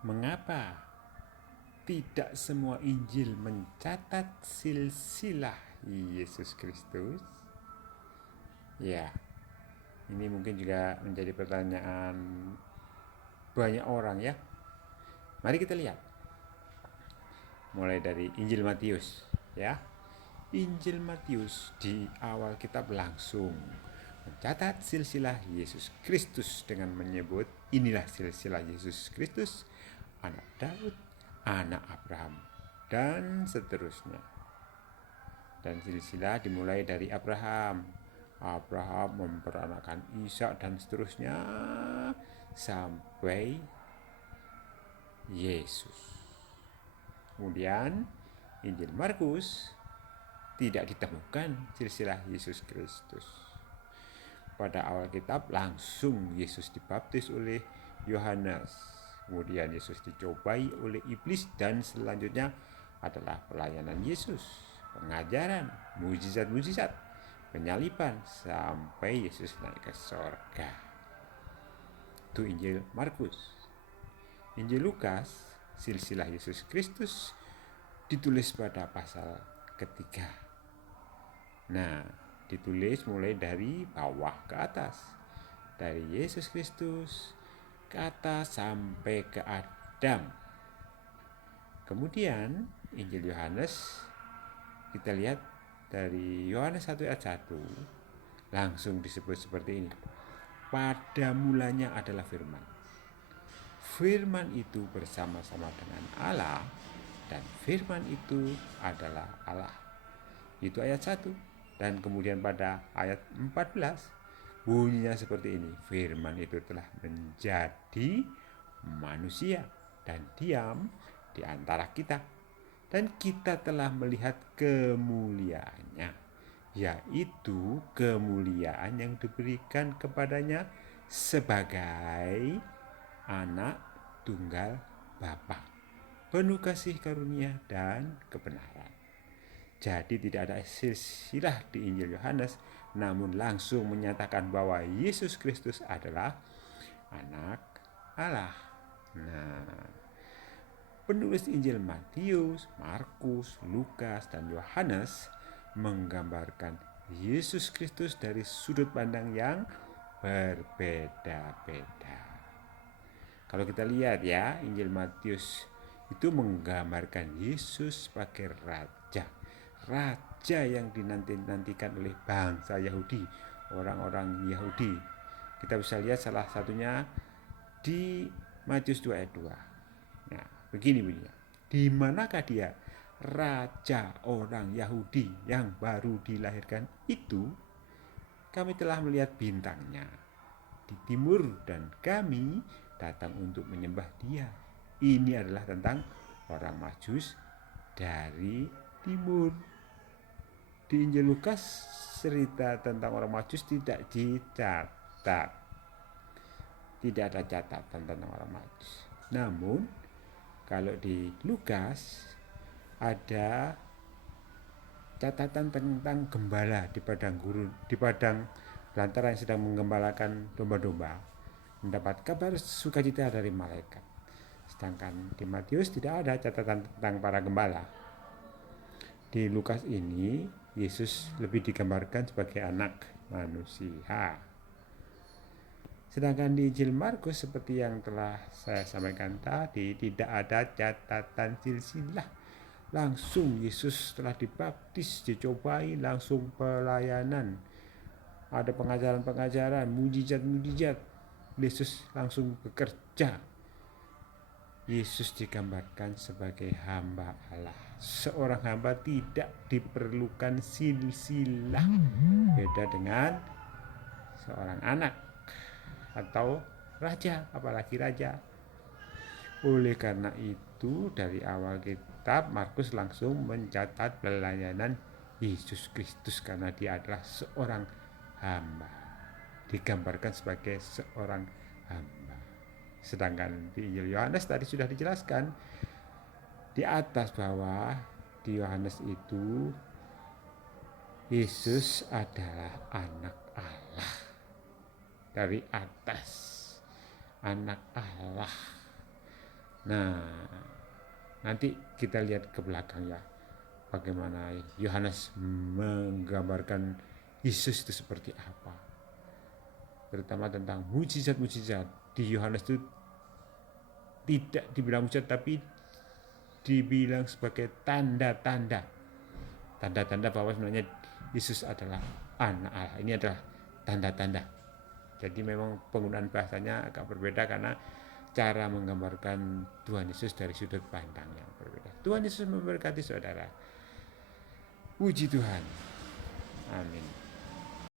Mengapa tidak semua Injil mencatat silsilah Yesus Kristus? Ya, ini mungkin juga menjadi pertanyaan banyak orang ya. Mari kita lihat. Mulai dari Injil Matius ya. Injil Matius di awal kitab langsung mencatat silsilah Yesus Kristus dengan menyebut inilah silsilah Yesus Kristus, anak Daud, anak Abraham, dan seterusnya. Dan silsilah dimulai dari Abraham. Abraham memperanakkan Ishak dan seterusnya sampai Yesus. Kemudian Injil Markus tidak ditemukan silsilah Yesus Kristus. Pada awal kitab langsung Yesus dibaptis oleh Yohanes. Kemudian Yesus dicobai oleh iblis dan selanjutnya adalah pelayanan Yesus, pengajaran, mujizat-mujizat, penyaliban sampai Yesus naik ke sorga. Itu Injil Markus. Injil Lukas, silsilah Yesus Kristus ditulis pada pasal ketiga. Nah, ditulis mulai dari bawah ke atas, dari Yesus Kristus ke atas sampai ke Adam. Kemudian Injil Yohanes kita lihat dari Yohanes 1 ayat 1 langsung disebut seperti ini. Pada mulanya adalah firman. Firman itu bersama-sama dengan Allah dan firman itu adalah Allah. Itu ayat 1. Dan kemudian pada ayat 14 bunyinya seperti ini. Firman itu telah menjadi manusia dan diam di antara kita. Dan kita telah melihat kemuliaannya, yaitu kemuliaan yang diberikan kepadanya sebagai anak tunggal Bapa, penuh kasih karunia dan kebenaran. Jadi tidak ada silsilah di Injil Yohanes, namun langsung menyatakan bahwa Yesus Kristus adalah anak Allah. Nah, penulis Injil Matius, Markus, Lukas, dan Yohanes menggambarkan Yesus Kristus dari sudut pandang yang berbeda-beda. Kalau kita lihat ya, Injil Matius itu menggambarkan Yesus sebagai raja yang dinanti-nantikan oleh bangsa Yahudi, orang-orang Yahudi. Kita bisa lihat salah satunya di Matius 2 ayat 2. Nah, begini bunyinya. Di manakah dia, raja orang Yahudi yang baru dilahirkan itu? Kami telah melihat bintangnya di timur dan kami datang untuk menyembah dia. Ini adalah tentang orang Majus dari timur. Di Injil Lukas cerita tentang orang Majus tidak dicatat. Tidak ada catatan tentang orang Majus. Namun kalau di Lukas ada catatan tentang gembala di padang gurun, di padang belantara yang sedang menggembalakan domba-domba, mendapat kabar sukacita dari malaikat. Sedangkan di Matius tidak ada catatan tentang para gembala. Di Lukas ini Yesus lebih digambarkan sebagai anak manusia. Sedangkan di Injil Markus seperti yang telah saya sampaikan tadi, tidak ada catatan silsilah. Langsung Yesus telah dibaptis, dicobai, langsung pelayanan. Ada pengajaran-pengajaran, mujizat-mujizat. Yesus langsung bekerja. Yesus digambarkan sebagai hamba Allah. Seorang hamba tidak diperlukan silsilah. Beda dengan seorang anak atau raja, apalagi raja. Oleh karena itu dari awal kitab Markus langsung mencatat pelayanan Yesus Kristus karena dia adalah seorang hamba, digambarkan sebagai seorang hamba. Sedangkan di Injil Yohanes tadi sudah dijelaskan di atas bahwa di Yohanes itu Yesus adalah anak Allah dari atas, anak Allah. Nah, nanti kita lihat ke belakang ya, bagaimana Yohanes menggambarkan Yesus itu seperti apa. Terutama tentang mujizat-mujizat. Di Yohanes itu tidak dibilang mujizat, tapi dibilang sebagai tanda-tanda. Tanda-tanda bahwa sebenarnya Yesus adalah anak Allah. Ini adalah tanda-tanda. Jadi memang penggunaan bahasanya agak berbeda karena cara menggambarkan Tuhan Yesus dari sudut pandang yang berbeda. Tuhan Yesus memberkati saudara. Puji Tuhan. Amin.